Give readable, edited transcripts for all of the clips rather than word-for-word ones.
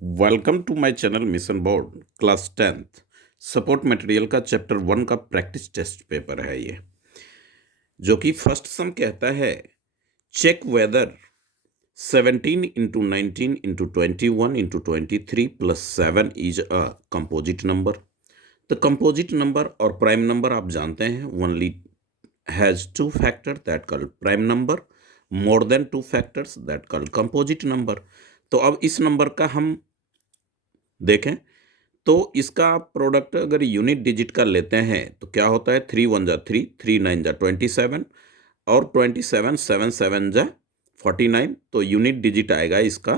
Welcome to my channel mission board class 10th support material का chapter 1 का practice test paper है ये, जो कि फर्स्ट सम कहता है check whether 17 into 19 into 21 into 23 plus 7 is a composite number. The composite number और prime number आप जानते हैं only has two factor that called prime number, more than two factors that called composite number. तो अब इस number का हम देखें तो इसका प्रोडक्ट अगर यूनिट डिजिट का लेते हैं तो क्या होता है, 3 × 1 = 3, 3 × 9 = 27 और 27 7 7 × 49। तो यूनिट डिजिट आएगा इसका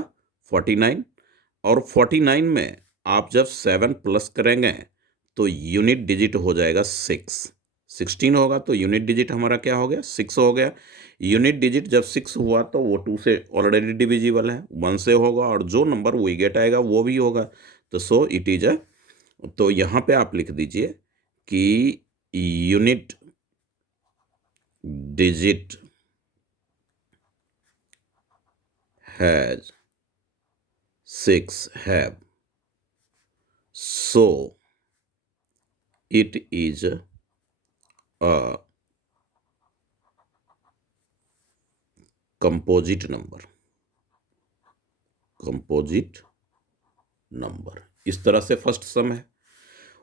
49 और 49 में आप जब 7 प्लस करेंगे तो यूनिट डिजिट हो जाएगा 16 होगा। तो यूनिट डिजिट हमारा क्या हो गया, 6 हो गया। यूनिट डिजिट जब 6 हुआ तो वो 2 से ऑलरेडी डिविजिबल है, 1 से होगा और जो नंबर वही गेट आएगा वो भी होगा। तो सो इट इज अ, तो यहाँ पे आप लिख दीजिए कि unit digit has 6 have, so it is a composite number. Composite number, इस तरह से फर्स्ट सम है।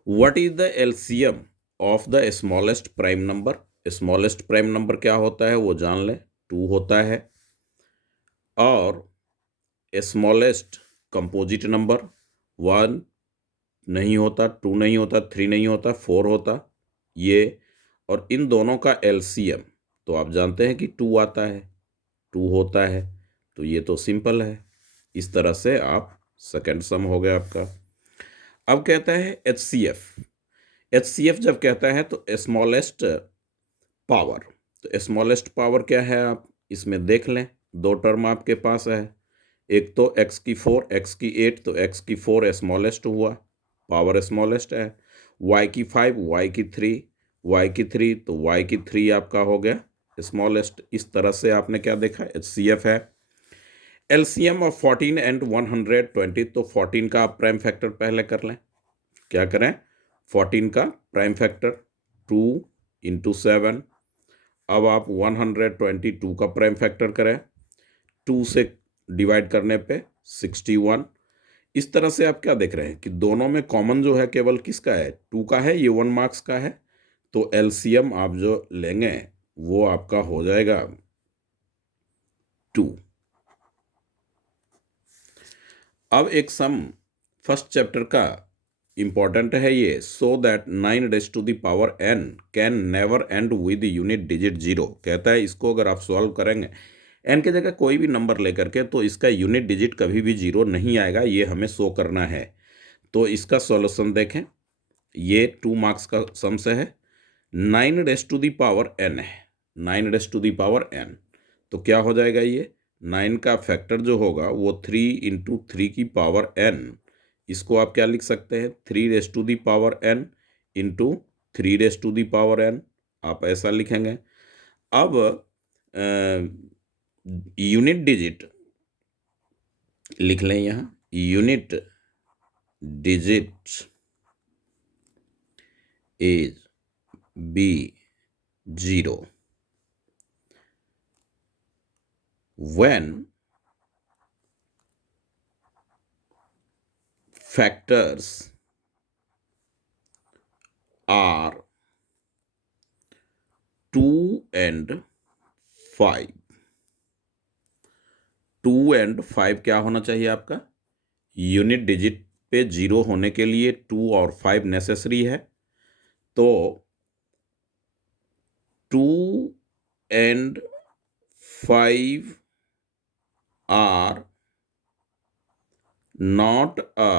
What is the LCM of the smallest prime number. Smallest prime number क्या होता है वो जान लें, 2 होता है। और स्मॉलेस्ट कंपोजिट नंबर 1 नहीं होता, 2 नहीं होता, 3 नहीं होता, 4 होता ये। और इन दोनों का एलसीएम तो आप जानते हैं कि 2 आता है, 2 होता है। तो ये तो सिंपल है। इस तरह से आप सेकंड सम हो गया आपका। अब कहता है एचसीएफ। एचसीएफ जब कहता है तो स्मॉलेस्ट पावर। तो स्मॉलेस्ट पावर क्या है आप इसमें देख लें, दो टर्म आपके पास है। एक तो x की 4, x की 8, तो x की 4 स्मॉलेस्ट हुआ, पावर स्मॉलेस्ट है। y की 5, y की 3, y की 3, तो y की 3 आपका हो गया स्मॉलेस्ट। इस तरह से आपने क्या देखा, HCF है। एलसीएम ऑफ 14 एंड 120, तो 14 का आप प्राइम फैक्टर पहले कर लें। क्या करें, 14 का प्राइम फैक्टर 2 × 7। अब आप 122 का प्राइम फैक्टर करें, 2 से डिवाइड करने पे 61। इस तरह से आप क्या देख रहे हैं कि दोनों में कॉमन जो है केवल किसका है, 2 का है, ये 1 मार्क्स का है। तो एलसीएम आप जो लेंगे वो आपका हो जाएगा 2। अब एक सम फर्स्ट चैप्टर का इंपॉर्टेंट है ये, so that 9 raised to the power n can never and with unit digit 0। कहता है इसको अगर आप सॉल्व करेंगे n की जगह कोई भी नंबर लेकर के, तो इसका यूनिट डिजिट कभी भी 0 नहीं आएगा, ये हमें शो करना है। तो इसका सॉल्यूशन देखें, ये 2 मार्क्स का सम से है। 9 raised to the power n है, 9 raised to the power n, तो क्या हो जाएगा ये 9 का फैक्टर जो होगा वो 3 × 3 की पावर n। इसको आप क्या लिख सकते हैं, 3 raised to the power n into 3 raised to the power n, आप ऐसा लिखेंगे। अब यूनिट डिजिट लिख लें यहाँ, unit digit is be 0 when factors are 2 and 5। 2 and 5 क्या होना चाहिए आपका, यूनिट डिजिट पे 0 होने के लिए 2 और 5 नेसेसरी है। तो 2 and 5 are not a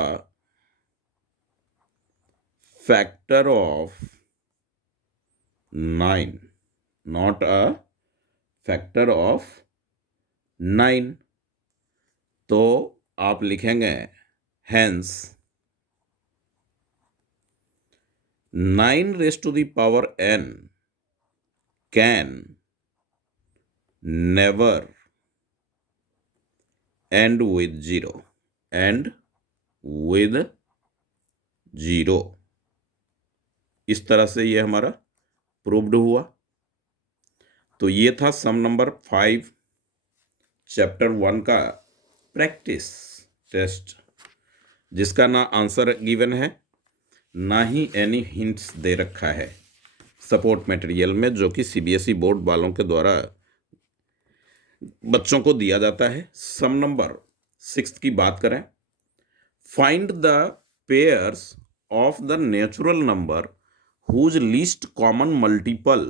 factor of 9, not a factor of 9। तो आप लिखेंगे hence 9 raised to the power n can never end with 0, and with 0। इस तरह से ये हमारा प्रूव्ड हुआ। तो ये था सम नंबर 5 चैप्टर 1 का प्रैक्टिस टेस्ट, जिसका ना आंसर गिवन है ना ही एनी हिंट्स दे रखा है सपोर्ट मटेरियल में, जो कि सीबीएसई बोर्ड वालों के द्वारा बच्चों को दिया जाता है। सम नंबर 6 की बात करें, find the pairs of the natural number whose least common multiple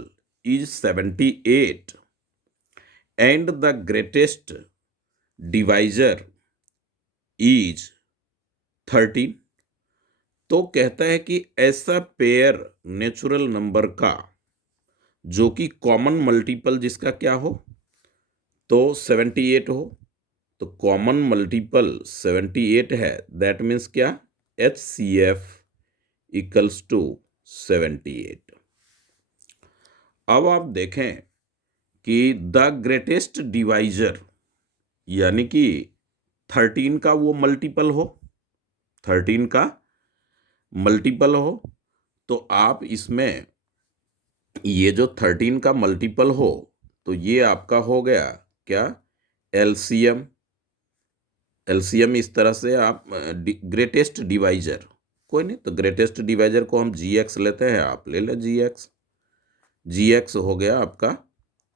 is 78 and the greatest divisor is 13। तो कहता है कि ऐसा पेयर नेचुरल नंबर का जो कि कॉमन मल्टीपल जिसका क्या हो, तो 78 हो। तो कॉमन मल्टीपल 78 है, दैट मीन्स क्या, HCF इक्वल्स टू 78। अब आप देखें कि द ग्रेटेस्ट डिवाइजर यानी कि 13 का वो मल्टीपल हो, 13 का मल्टीपल हो, तो आप इसमें ये जो 13 का मल्टीपल हो तो ये आपका हो गया क्या, एलसीएम। एलसीएम इस तरह से आप ग्रेटेस्ट डिवाइजर, कोई नहीं तो ग्रेटेस्ट डिवाइजर को हम जीएक्स लेते हैं, आप ले लें जीएक्स। जीएक्स हो गया आपका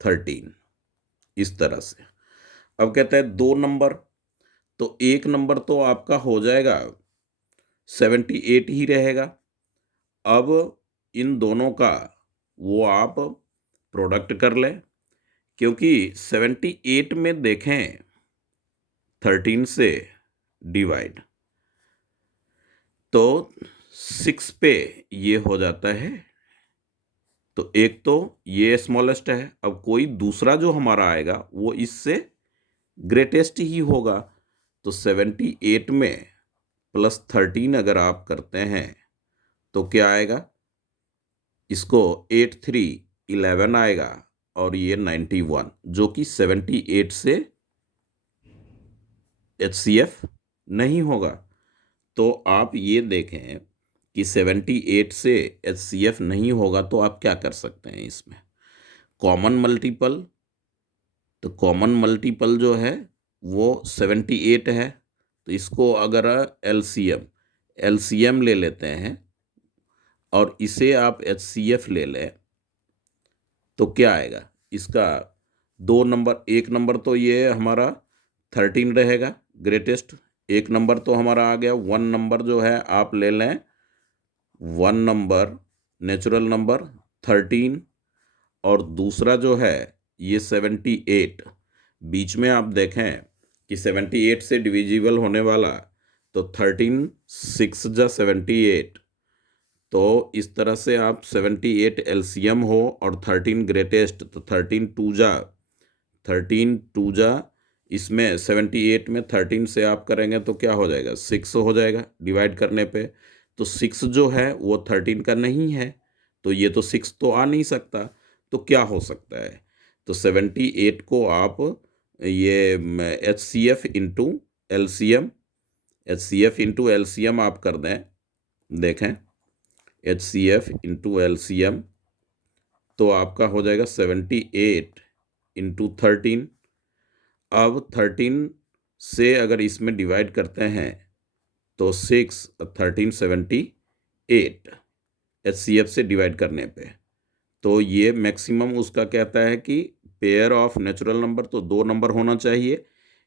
13 इस तरह से। अब कहता है 2 नंबर, तो 1 नंबर तो आपका हो जाएगा 78 ही रहेगा। अब इन दोनों का वो आप प्रोडक्ट कर लें, क्योंकि 78 में देखें 13 से डिवाइड तो 6 पे ये हो जाता है। तो एक तो ये स्मॉलेस्ट है, अब कोई दूसरा जो हमारा आएगा वो इससे ग्रेटेस्ट ही होगा। तो 78 में प्लस 13 अगर आप करते हैं तो क्या आएगा, इसको 8 3 11 आएगा और ये 91, जो कि 78 से HCF नहीं होगा। तो आप ये देखें कि 78 से HCF नहीं होगा, तो आप क्या कर सकते हैं इसमें, कॉमन मल्टीपल। तो कॉमन मल्टीपल जो है वो 78 है, तो इसको अगर एलसीएम ले लेते हैं और इसे आप HCF ले लें तो क्या आएगा, इसका 2 नंबर, 1 नंबर तो ये हमारा 13 रहेगा ग्रेटेस्ट, 1 नंबर तो हमारा आ गया। 1 नंबर जो है आप ले लें 1 नंबर नेचुरल नंबर 13, और दूसरा जो है ये 78। बीच में आप देखें कि 78 से डिविजिबल होने वाला, तो 13 6 जा 78, तो इस तरह से आप 78 एलसीएम हो और 13 ग्रेटेस्ट, तो 13 टू जा इसमें 78 में 13 से आप करेंगे तो क्या हो जाएगा, 6 हो जाएगा डिवाइड करने पे। तो 6 जो है वो 13 का नहीं है, तो ये तो 6 तो आ नहीं सकता। तो क्या हो सकता है, तो 78 को आप ये HCF इंटू एलसीएम आप कर दें, देखें HCF इंटू एलसीएम, तो आपका हो जाएगा 78 इंटू 13। अब 13 से अगर इसमें डिवाइड करते हैं तो 6 13 78 HCF से डिवाइड करने पे, तो ये मैक्सिमम उसका कहता है कि पेयर ऑफ नेचुरल नंबर तो 2 नंबर होना चाहिए।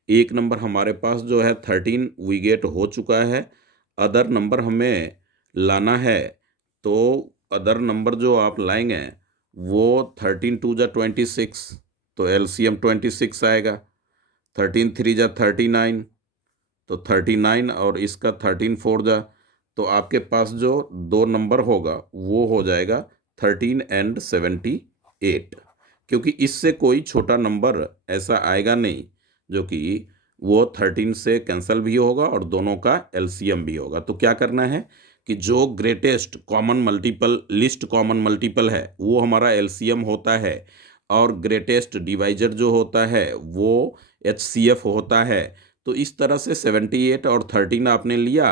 1 नंबर हमारे पास जो है 13 वी गेट हो चुका है, अदर नंबर हमें लाना है। तो अदर नंबर जो आप लाएंगे वो 13 2 जा 26, तो एलसीएम 26 आएगा। 13 3 जा 39, तो 39 और इसका 13 4 जा, तो आपके पास जो 2 नंबर होगा वो हो जाएगा 13 एंड 78, क्योंकि इससे कोई छोटा नंबर ऐसा आएगा नहीं जो कि वो 13 से कैंसिल भी होगा और दोनों का एलसीएम भी होगा। तो क्या करना है कि जो greatest common multiple, list common multiple है वो हमारा एलसीएम होता है, और ग्रेटेस्ट डिवाइजर जो होता है वो HCF होता है। तो तो इस तरह से 78 और 13 आपने लिया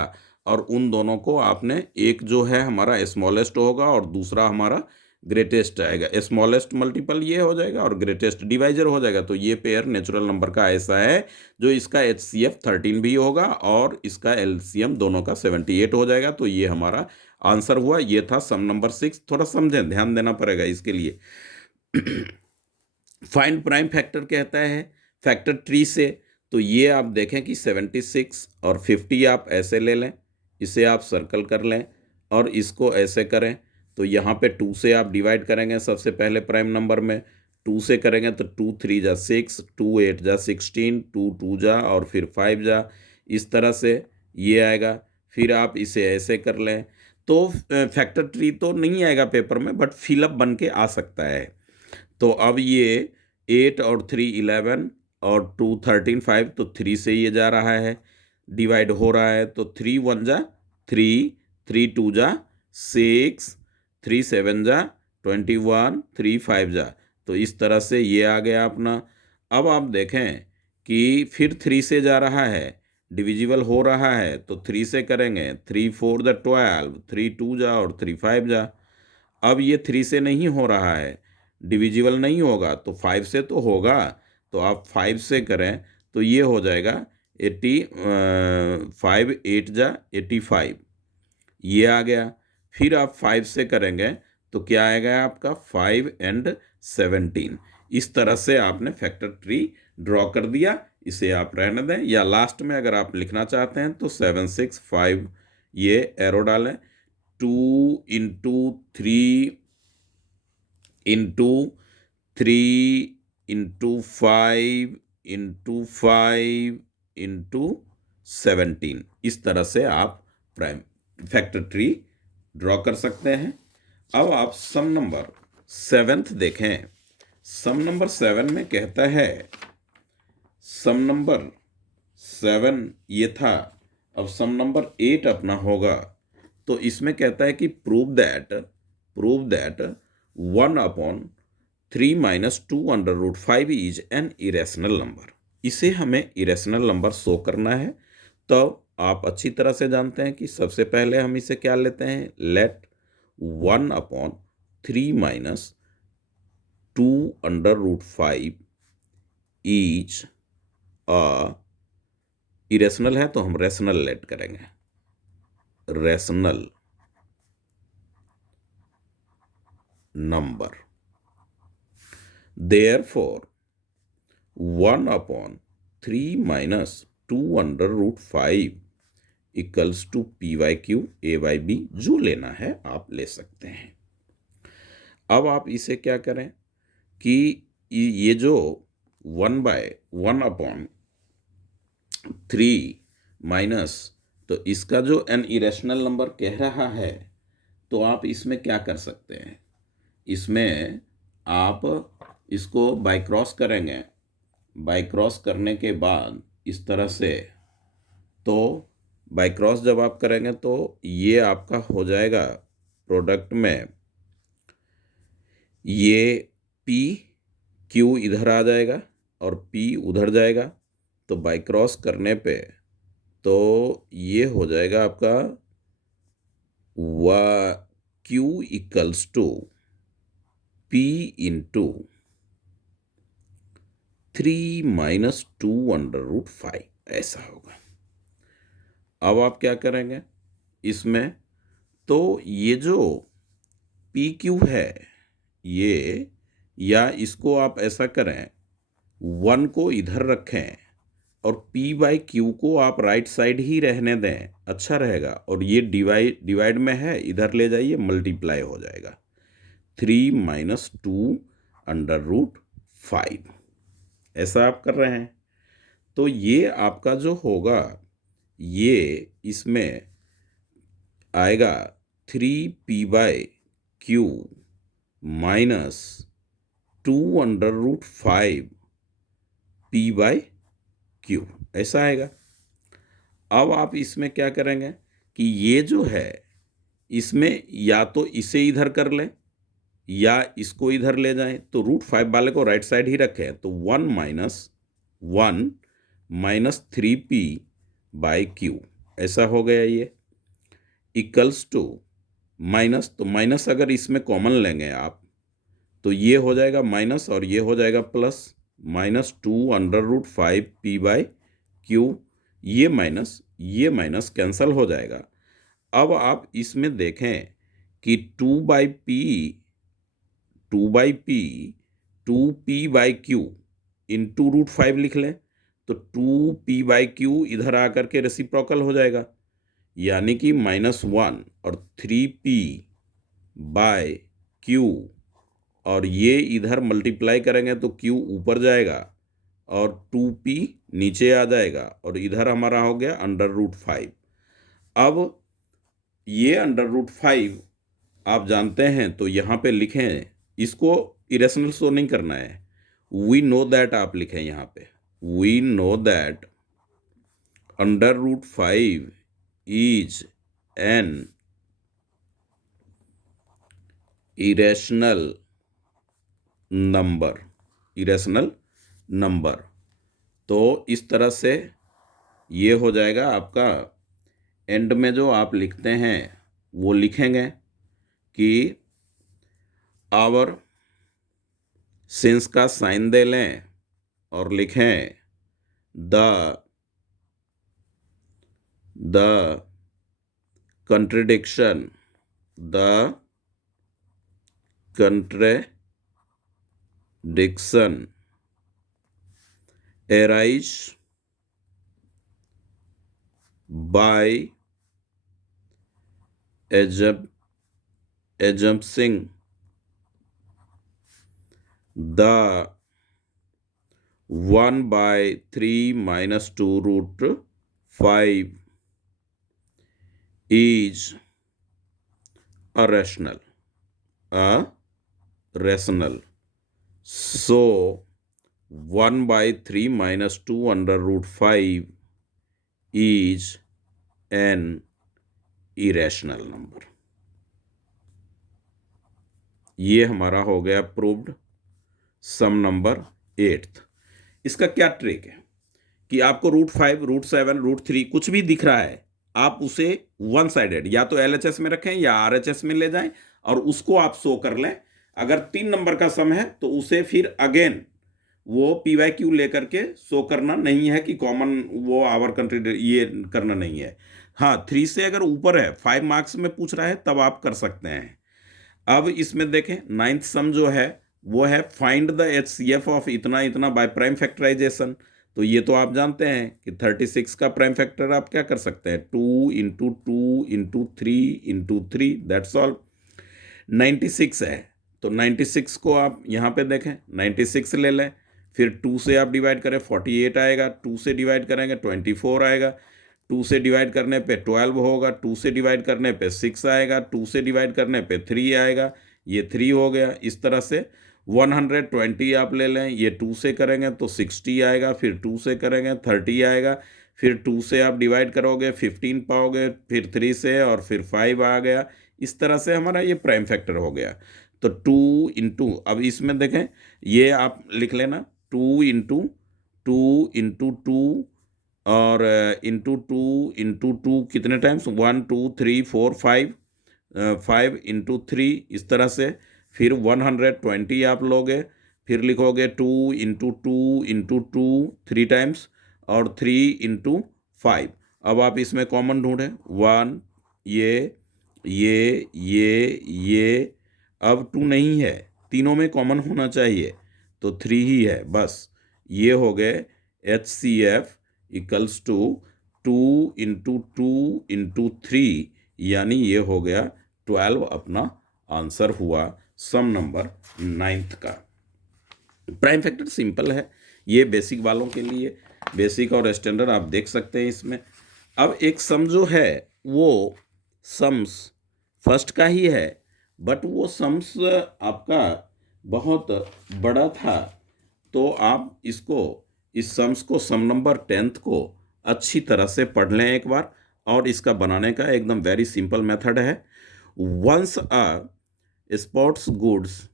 और उन दोनों को आपने, एक जो है हमारा स्मॉलेस्ट होगा और दूसरा हमारा ग्रेटेस्ट आएगा। स्मॉलेस्ट मल्टीपल ये हो जाएगा और ग्रेटेस्ट डिवाइजर हो जाएगा। तो ये पेयर नेचुरल नंबर का ऐसा है जो इसका HCF 13 भी होगा और इसका LCM दोनों का 78 हो जाएगा। तो ये हमारा आंसर हुआ। ये था सम नंबर 6। थोड़ा समझें, ध्यान देना पड़ेगा इसके लिए। फाइंड प्राइम फैक्टर कहता है फैक्टर ट्री से। तो ये आप देखें कि 76 और 50 आप ऐसे ले लें, इसे आप सर्कल कर लें और इसको ऐसे करें। तो यहाँ पे 2 से आप डिवाइड करेंगे सबसे पहले प्राइम नंबर में। 2 से करेंगे तो 2 3 जा 6, 2 8 जा 16, 2 2 जा और फिर 5 जा, इस तरह से ये आएगा। फिर आप इसे ऐसे कर लें तो फैक्टर ट्री तो नहीं आएगा पेपर में, बट फिलअप बन के आ सकता है। तो अब ये 8 और 3 11 और 2 13 5, तो 3 से ये जा रहा है, डिवाइड हो रहा है। तो 3 1 जा 3, 3 2 जा 6, 3 7 जा 21, 3 5 जा। तो इस तरह से ये आ गया अपना। अब आप देखें कि फिर 3 से जा रहा है, डिविजिबल हो रहा है, तो 3 से करेंगे 3 4 द 12, 3 2 जा और 3 5 जा। अब ये 3 से नहीं हो रहा है, डिविजिबल नहीं होगा, तो 5 से तो होगा। तो आप 5 से करें तो ये हो जाएगा 5 8 जा 85, ये आ गया। फिर आप 5 से करेंगे तो क्या आएगा आपका 5 एंड 17। इस तरह से आपने फैक्टर ट्री ड्रॉ कर दिया। इसे आप रहने दें, या लास्ट में अगर आप लिखना चाहते हैं तो 7 6 5 ये एरो डालें। 2 into 3 into 3 into 5 into 5 into 17, इस तरह से आप प्राइम फैक्टर ट्री ड्रॉ कर सकते हैं। अब आप सम नंबर 7 देखें। सम नंबर 7 में कहता है, सम नंबर 7 ये था। अब सम नंबर 8 अपना होगा। तो इसमें कहता है कि prove that 1/3 minus 2 under root 5 is an irrational number. इसे हमें इरेशनल नंबर शो करना है। तो आप अच्छी तरह से जानते हैं कि सबसे पहले हम इसे क्या लेते हैं, let 1/3 minus 2 under root 5 is irrational है, तो हम रेशनल लेट करेंगे, rational number. Therefore 1/3 minus 2 under root 5 equals to PYQ AYB, जो लेना है आप ले सकते हैं। अब आप इसे क्या करें कि ये जो 1/3 माइनस, तो इसका जो एन इरेशनल नंबर कह रहा है, तो आप इसमें क्या कर सकते हैं, इसमें आप इसको बाय क्रॉस करेंगे। बाय क्रॉस करने के बाद इस तरह से, तो बाय क्रॉस जब आप करेंगे तो ये आपका हो जाएगा प्रोडक्ट में, ये P Q इधर आ जाएगा और P उधर जाएगा। तो बाय क्रॉस करने पे तो ये हो जाएगा आपका Q equals to P into 3 minus 2 under root 5, ऐसा होगा। अब आप क्या करेंगे इसमें, तो ये जो PQ है ये, या इसको आप ऐसा करें 1 को इधर रखें और P/Q को आप राइट साइड ही रहने दें, अच्छा रहेगा। और ये डिवाइड में है, इधर ले जाइए, मल्टीप्लाई हो जाएगा 3 माइनस 2 अंडर रूट 5, ऐसा आप कर रहे हैं। तो ये आपका जो होगा, ये इसमें आएगा 3P/Q minus 2 under root 5 P/Q, ऐसा आएगा। अब आप इसमें क्या करेंगे कि ये जो है, इसमें या तो इसे इधर कर लें या इसको इधर ले जाएं। तो रूट 5 वाले को राइट साइड ही रखें, तो 1 minus 1 minus 3p by Q, ऐसा हो गया ये, इक्वल्स टू माइनस, तो माइनस अगर इसमें कॉमन लेंगे आप तो ये हो जाएगा माइनस और ये हो जाएगा प्लस, -2√5p/q, ये माइनस कैंसल हो जाएगा। अब आप इसमें देखें कि 2p/q इंटू √5 लिख लें तो 2p/q इधर आकर के रेसिप्रोकल हो जाएगा, यानी कि -1 और 3p/q, और ये इधर मल्टीप्लाई करेंगे तो q ऊपर जाएगा और 2p नीचे आ जाएगा और इधर हमारा हो गया √5। अब ये √5 आप जानते हैं तो यहाँ पे लिखें, इसको इरेशनल शो नहीं करना है, वी नो दैट आप लिखें यहाँ पे, we know that √5 is an irrational number. तो इस तरह से ये हो जाएगा आपका, एंड में जो आप लिखते हैं वो लिखेंगे कि आवर, सिंस का साइन दे लें और लिखें the contradiction arise by assuming the 1/3 - 2√5 is irrational. So 1/3 - 2√5 is an irrational number. ये हमारा हो गया प्रूव्ड सम नंबर 8th। इसका क्या ट्रिक है कि आपको √5, √7, √3 कुछ भी दिख रहा है, आप उसे वन साइडेड या तो LHS में रखें या RHS में ले जाएं और उसको आप शो कर लें। अगर 3 नंबर का सम है तो उसे फिर अगेन वो p/q लेकर के शो करना नहीं है कि कॉमन वो आवर कंट्री, ये करना नहीं है। हाँ, 3 से अगर ऊपर है, 5 मार्क्स में पूछ रहा है तब आप कर सकते हैं। अब इसमें देखें 9th सम जो है वो है फाइंड द HCF ऑफ इतना इतना बाय प्राइम फैक्टराइजेशन। तो ये तो आप जानते हैं कि 36 का प्राइम फैक्टर आप क्या कर सकते हैं, 2 × 2 × 3 × 3, दैट्स ऑल। 96 है तो 96 को आप यहाँ पे देखें, 96 ले लें, फिर 2 से आप डिवाइड करें 48 आएगा, 2 से डिवाइड करेंगे 24 आएगा, 2 से डिवाइड करने पे 12 होगा, 2 से डिवाइड करने पे 6 आएगा, 2 से डिवाइड करने पे 3 आएगा, ये 3 हो गया। इस तरह से 120 आप ले लें, ये 2 से करेंगे तो 60 आएगा, फिर 2 से करेंगे 30 आएगा, फिर 2 से आप डिवाइड करोगे 15 पाओगे, फिर 3 से और फिर 5 आ गया। इस तरह से हमारा ये प्राइम फैक्टर हो गया। तो 2 × अब इसमें देखें, ये आप लिख लेना 2 × 2 × 2 और इंटू 2 कितने टाइम्स, 1 2 3 4 5, 5 × 3, इस तरह से। फिर 120 आप लोगे, फिर लिखोगे 2 × 2 × 2 3 टाइम्स और 3 × 5। अब आप इसमें कॉमन ढूंढें, 1, ये अब 2 नहीं है, तीनों में कॉमन होना चाहिए तो 3 ही है बस। ये हो गए HCF इक्वल्स टू 2 × 2 × 3, यानी ये हो गया 12 अपना आंसर हुआ सम नंबर 9th का। प्राइम फैक्टर सिंपल है, ये बेसिक वालों के लिए, बेसिक और स्टैंडर्ड आप देख सकते हैं इसमें। अब एक सम जो है वो सम्स फर्स्ट का ही है, बट वो सम्स आपका बहुत बड़ा था, तो आप इसको, इस सम्स को, सम नंबर 10th को अच्छी तरह से पढ़ लें एक बार। और इसका बनाने का एकदम वेरी सिंपल मेथड है। Once a sports goods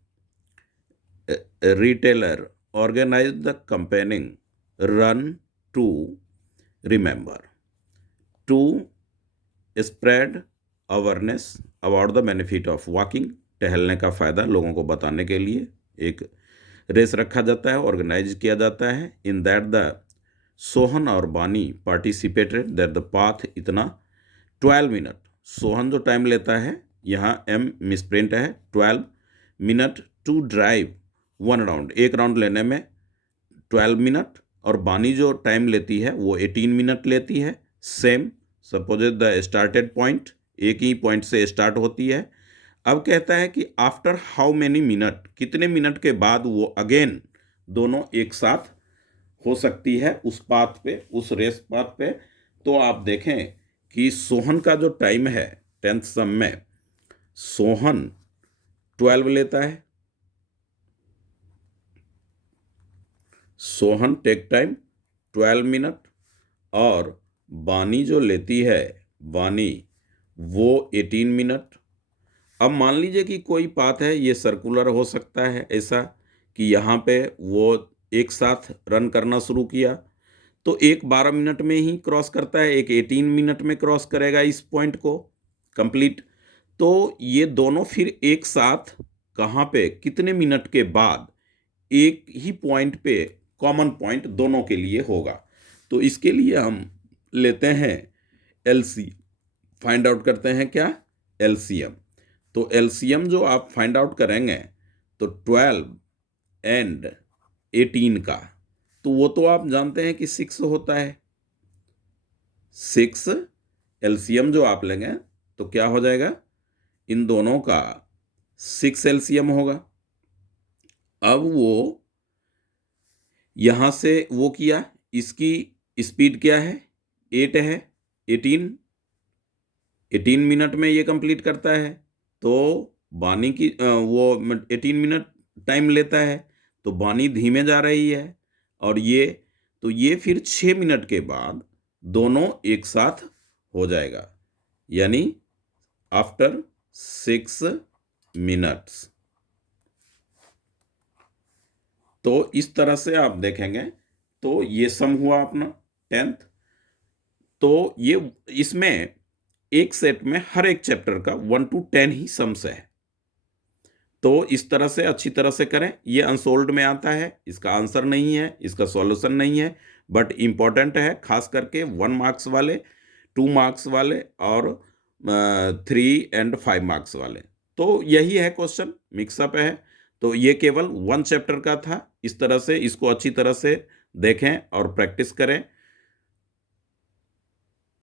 retailer organized the campaign run to remember, to spread awareness about the benefit of walking, टहलने का फ़ायदा लोगों को बताने के लिए एक रेस रखा जाता है, ऑर्गेनाइज किया जाता है। इन दैट द सोहन और बानी पार्टिसिपेटेड, दैट द पाथ इतना 12 मिनट, सोहन जो टाइम लेता है, यहाँ एम मिसप्रिंट है, 12 मिनट टू ड्राइव 1 राउंड, एक राउंड लेने में 12 मिनट, और बानी जो टाइम लेती है वो 18 मिनट लेती है। Same, suppose the started point, एक ही पॉइंट से स्टार्ट होती है। अब कहता है कि आफ्टर हाउ मेनी मिनट, कितने मिनट के बाद वो अगेन दोनों एक साथ हो सकती है उस पाथ पे, उस रेस पाथ पे। तो आप देखें कि सोहन का जो टाइम है 10th सम में, सोहन 12 लेता है, सोहन टेक टाइम 12 मिनट, और बानी जो लेती है, बानी वो 18 मिनट। अब मान लीजिए कि कोई पाथ है, ये सर्कुलर हो सकता है ऐसा कि यहाँ पे वो एक साथ रन करना शुरू किया, तो एक 12 मिनट में ही क्रॉस करता है, एक 18 मिनट में क्रॉस करेगा इस पॉइंट को कंप्लीट। तो ये दोनों फिर एक साथ कहाँ पे, कितने मिनट के बाद एक ही पॉइंट पे, कॉमन पॉइंट दोनों के लिए होगा। तो इसके लिए हम लेते हैं एलसी, फाइंड आउट करते हैं क्या, एलसीएम। तो एलसीएम जो आप फाइंड आउट करेंगे, तो 12 एंड 18 का, तो वो तो आप जानते हैं कि 6 होता है। 6 एलसीएम जो आप लेंगे तो क्या हो जाएगा, इन दोनों का 6 एलसीएम होगा। अब वो यहाँ से वो किया, इसकी स्पीड क्या है, 8 है, 18 मिनट में ये कंप्लीट करता है। तो बानी की वो 18 मिनट टाइम लेता है, तो बानी धीमे जा रही है, और ये तो ये फिर 6 मिनट के बाद दोनों एक साथ हो जाएगा, यानी आफ्टर 6 मिनट्स। तो इस तरह से आप देखेंगे, तो ये सम हुआ अपना 10th। तो ये इसमें एक सेट में हर एक चैप्टर का 1 to 10 ही सम्स है। तो इस तरह से अच्छी तरह से करें। ये अनसोल्व्ड में आता है, इसका आंसर नहीं है, इसका सॉल्यूशन नहीं है, बट इम्पॉर्टेंट है, खास करके 1 मार्क्स वाले, 2 मार्क्स वाले, और 3 and 5 मार्क्स वाले। तो यही है क्वेश्चन, मिक्सअप है। तो ये केवल 1 चैप्टर का था। इस तरह से इसको अच्छी तरह से देखें और प्रैक्टिस करें।